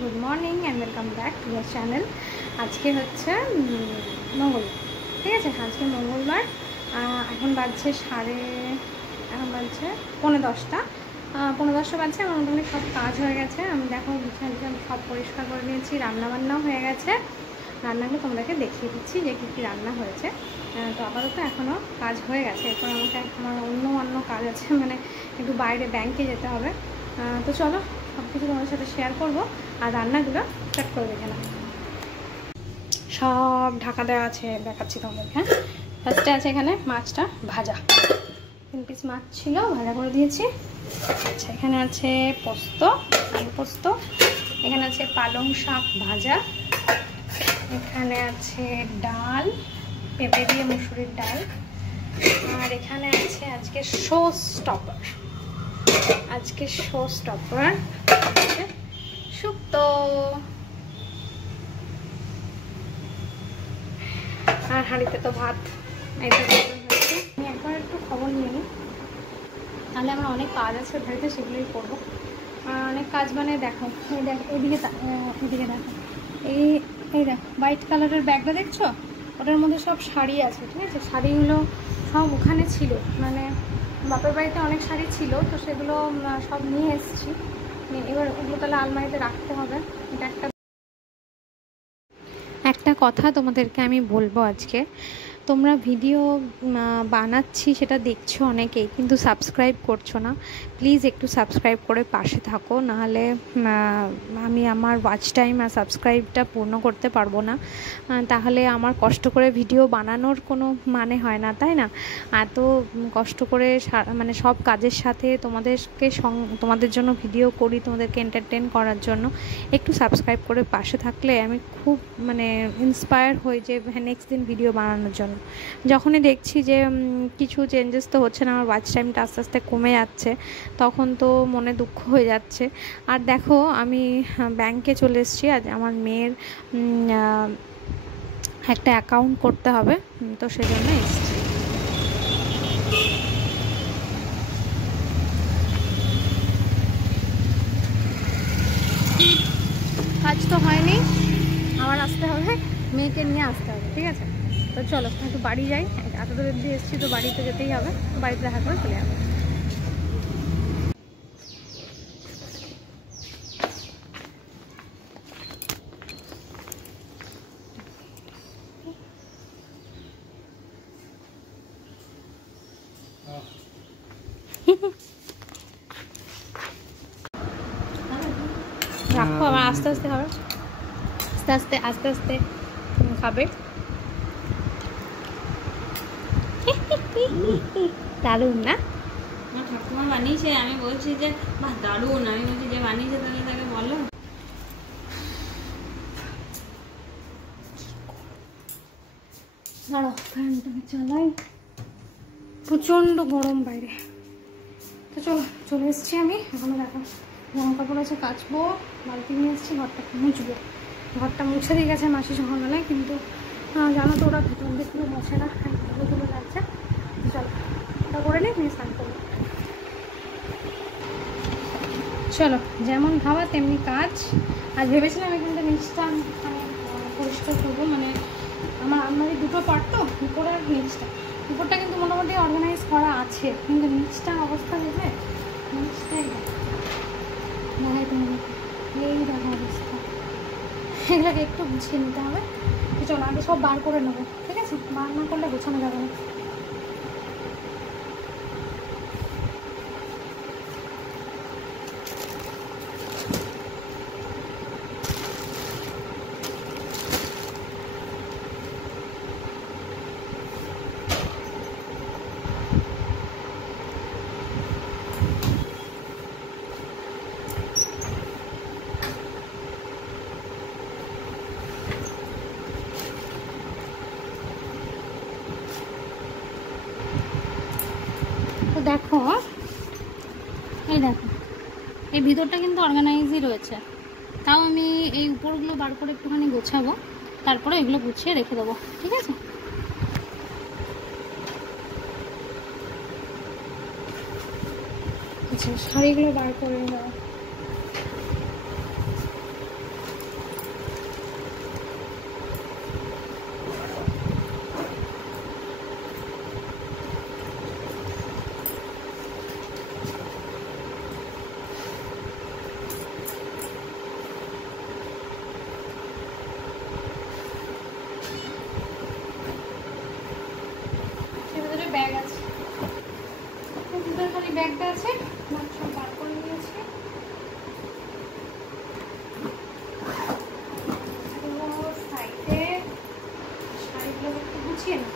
Good morning and welcome back to year channel. আজকে হচ্ছে মঙ্গলবার, ঠিক আছে। আজকে মঙ্গলবার, এখন বাজছে এখন বাজছে 10:15। 10:10 বাজছে। আমার মোটামুটি সব কাজ হয়ে গেছে। আমি দেখো বিছানা সব পরিষ্কার করে নিয়েছি, রান্নাবান্নাও হয়ে গেছে। রান্নাগুলো তোমাদেরকে দেখিয়ে দিচ্ছি যে কী কী রান্না হয়েছে। তো আপাতত এখনও কাজ হয়ে গেছে, এরপর আমার অন্য কাজ আছে, মানে একটু বাইরে ব্যাংকে যেতে হবে। তো চলো সব কিছু তোমাদের সাথে শেয়ার করবো, আর রান্নাগুলো স্টার্ট করে দেখে না। সব ঢাকা দেওয়া আছে, দেখাচ্ছি তোমাদেরকে। হ্যাঁ, ফার্স্টে আছে এখানে মাছটা ভাজা, 3 পিস মাছ ছিল, ভাজা করে দিয়েছি। আচ্ছা, এখানে আছে পোস্ত, আলু পোস্ত। এখানে আছে পালং শাক ভাজা। এখানে আছে ডাল, পেঁপে দিয়ে মুসুরির ডাল। আর এখানে আছে আজকে শো স্টপার, শুক্তো। আর হাঁড়িতে তো ভাত। আমি একবার একটু খবর নিয়ে নিই, তাহলে আমার অনেক কাজ আছে বাড়িতে, সেগুলোই করবো। আর অনেক কাজ মানে দেখো, এদিকে দেখো, এই দেখো হোয়াইট কালারের ব্যাগটা দেখছো, ওটার মধ্যে সব শাড়ি আছে, ঠিক আছে। শাড়িগুলো সব ওখানে ছিল, মানে বাপের বাড়িতে অনেক শাড়ি ছিল, তো সেগুলো সব নিয়ে এসেছি। এবার ওগুলো তাহলে আলমারিতে রাখতে হবে। এটা একটা কথা তোমাদেরকে আমি বলবো আজকে। তোমরা ভিডিও বানাচ্ছি সেটা দেখছো অনেকেই, কিন্তু সাবস্ক্রাইব করছো না। প্লিজ একটু সাবস্ক্রাইব করে পাশে থাকো, নাহলে আমি আমার ওয়াচ টাইম আর সাবস্ক্রাইবটা পূর্ণ করতে পারবো না। তাহলে আমার কষ্ট করে ভিডিও বানানোর কোনো মানে হয় না, তাই না? এত কষ্ট করে মানে সব কাজের সাথে তোমাদের জন্য ভিডিও করি, তোমাদেরকে এন্টারটেন করার জন্য। একটু সাবস্ক্রাইব করে পাশে থাকলে আমি খুব মানে ইন্সপায়ার হই যে নেক্সট দিন ভিডিও বানানোর জন্য। যখনই দেখছি যে কিছু চেঞ্জেস তো হচ্ছে না, আমার ওয়াচ টাইমটা আস্তে আস্তে কমে যাচ্ছে, তখন তো মনে দুঃখ হয়ে যাচ্ছে। আর দেখো, আমি ব্যাংকে চলে এসেছি। আজ আমার মেয়ের একটা অ্যাকাউন্ট করতে হবে, তো সেজন্য এসেছি। কাজ তো হয়নি, আবার আসতে হবে, মেয়েকে নিয়ে আসতে হবে, ঠিক আছে। তো চলো একটু বাড়ি যাই, এত দূর অবধি এসেছি তো বাড়িতে যেতেই হবে, তো বাড়িতে দেখা করে চলে যাবো। রাখো, আমার আস্তে আস্তে খাবে, আস্তে আস্তে খাবে। দারুণ না? আমার ঠাকুমা বানিয়েছে, আমি বলছি যে বাহ দারুণ, আমি বলছি যে বানিয়েছে তাহলে তাকে বলো। দাঁড়াও, ফ্যানটাকে চালাই, প্রচণ্ড গরম বাইরে। তো চলে এসেছি আমি। এখনো দেখো জামা কাপড় আছে, কাচবো, বালতি নিয়ে এসেছি, ঘরটা মুছবো। ঘরটা মুছে দিয়ে গেছে মাসি সকালবেলায়, কিন্তু জানো তো ওরা ভেতর দিয়ে পুরো মোছে না, ধুলো ধুলো যাচ্ছে। চলো ওটা করে নিই, নিয়ে স্নান করবো। চলো, যেমন ভাবা তেমনি কাজ। আজ ভেবেছিলাম কিন্তু নিচটা মানে পরিষ্কার করবো, মানে আমার আলমারি দুটো পার্ট তো, উপরে আর নিচটা। উপরটা কিন্তু মোটামুটি অর্গানাইজ করা আছে, কিন্তু নিচটার অবস্থা দেখবে, নিচটাই দেখাই তোমাদের, এই দেখা অবস্থা। এগুলোকে একটু গুছিয়ে নিতে হবে। চলো আগে সব বার করে নেবো, ঠিক আছে। বার না করলে গোছানো যাবে না। তো দেখো, এই ভিতরটা কিন্তু অর্গানাইজই রয়েছে, তাও আমি এই উপরগুলো বার করে একটুখানি গোছাবো, তারপরে এগুলো গুছিয়ে রেখে দেবো, ঠিক আছে। আচ্ছা, শাড়িগুলো বার করে দাও। একটা আছে, সব বার করে নিয়েছি। সাইডে শাড়িগুলো একটু গুছিয়ে না।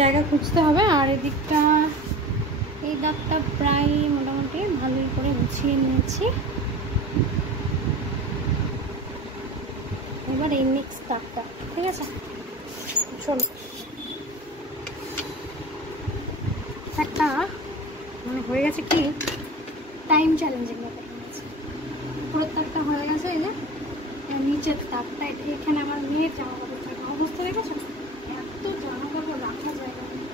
জায়গা খুঁজতে হবে। আর এদিকটা এই দাগটা প্রায় মোটামুটি ভালোই করে গুছিয়ে নিয়েছি। এবার এই নেক্সট দাগটা, ঠিক আছে, চলো। একটা মানে হয়ে গেছে কি টাইম চ্যালেঞ্জিং ব্যাপার হয়েছে। পুরো দাগটা হয়ে গেছে। এই যে নিচের দাগটা, এখানে আমার মেয়ের জামা কাপড় থাকে অবস্থা দেখেছো, এত জামা কাপড় রাখা জায়গা নেই।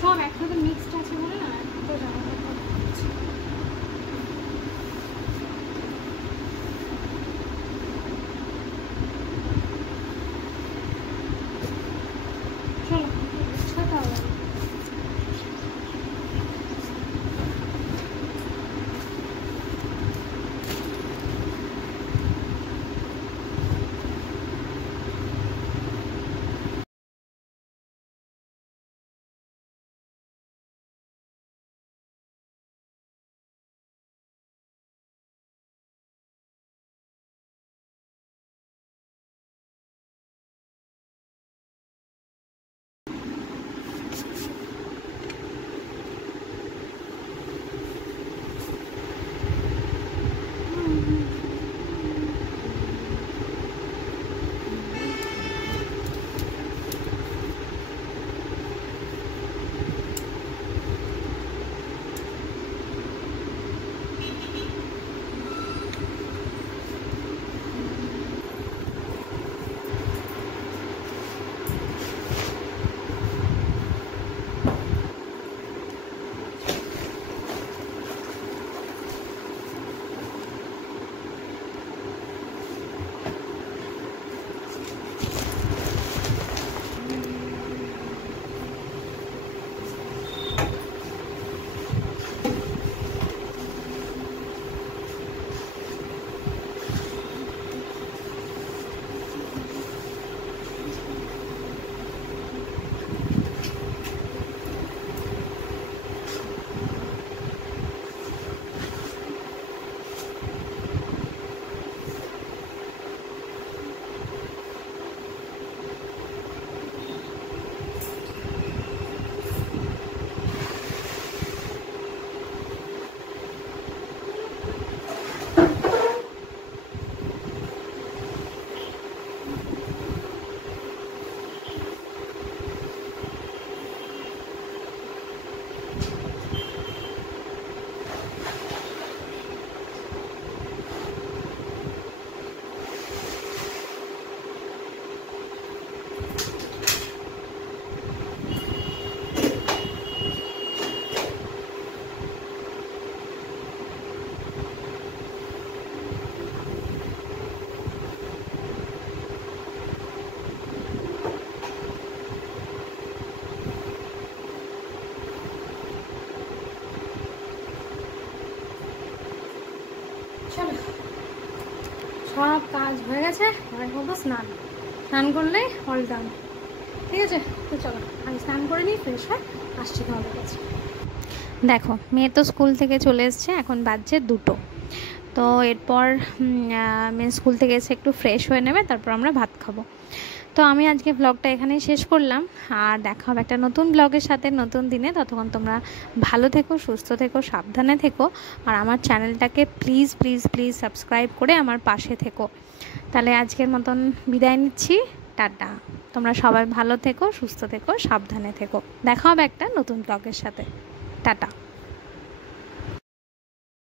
সব একসাথে মিক্সড আছে বলে না, এত জামা কাপড় আছে। চলো গুছাতে হবে। সব কাজ হয়ে গেছে, এবার করবো স্নান। স্নান করলে অল ডান। ঠিক আছে, তো চলো আমি স্নান করে নিই, ফ্রেশ হয়ে আসছি তোমাদের কাছে। দেখো মেয়ে তো স্কুল থেকে চলে এসছে, এখন বাজছে 2টো। তো এরপর মেয়ে স্কুল থেকে এসে একটু ফ্রেশ হয়ে নেবে, তারপর আমরা ভাত খাবো। তো আমি আজকে ব্লগটা এখানেই শেষ করলাম, আর দেখা হবে একটা নতুন ব্লগের সাথে নতুন দিনে। ততক্ষণ তোমরা ভালো থেকো, সুস্থ থেকো, সাবধানে থেকো, আর আমার চ্যানেলটাকে প্লিজ প্লিজ প্লিজ সাবস্ক্রাইব করে আমার পাশে থেকো। তাহলে আজকের মতন বিদায় নিচ্ছি, টাটা। তোমরা সবাই ভালো থেকো, সুস্থ থেকো, সাবধানে থেকো। দেখা হবে একটা নতুন ব্লগের সাথে, টাটা।